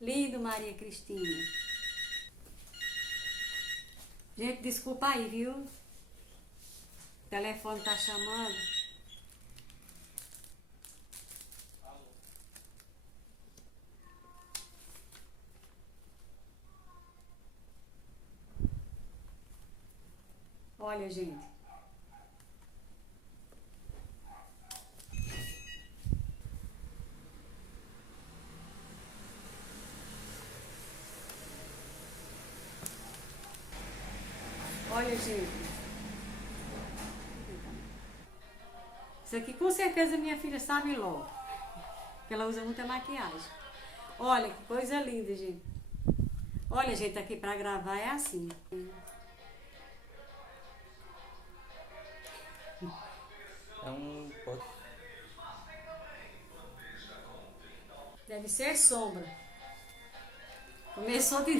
Lindo, Maria Cristina. Gente, desculpa aí, viu? O telefone tá chamando. Olha, gente. Olha, gente. Isso aqui com certeza minha filha sabe logo. Porque ela usa muita maquiagem. Olha que coisa linda, gente. Olha, gente, aqui pra gravar é assim. É um pote. Deve ser sombra. Começou de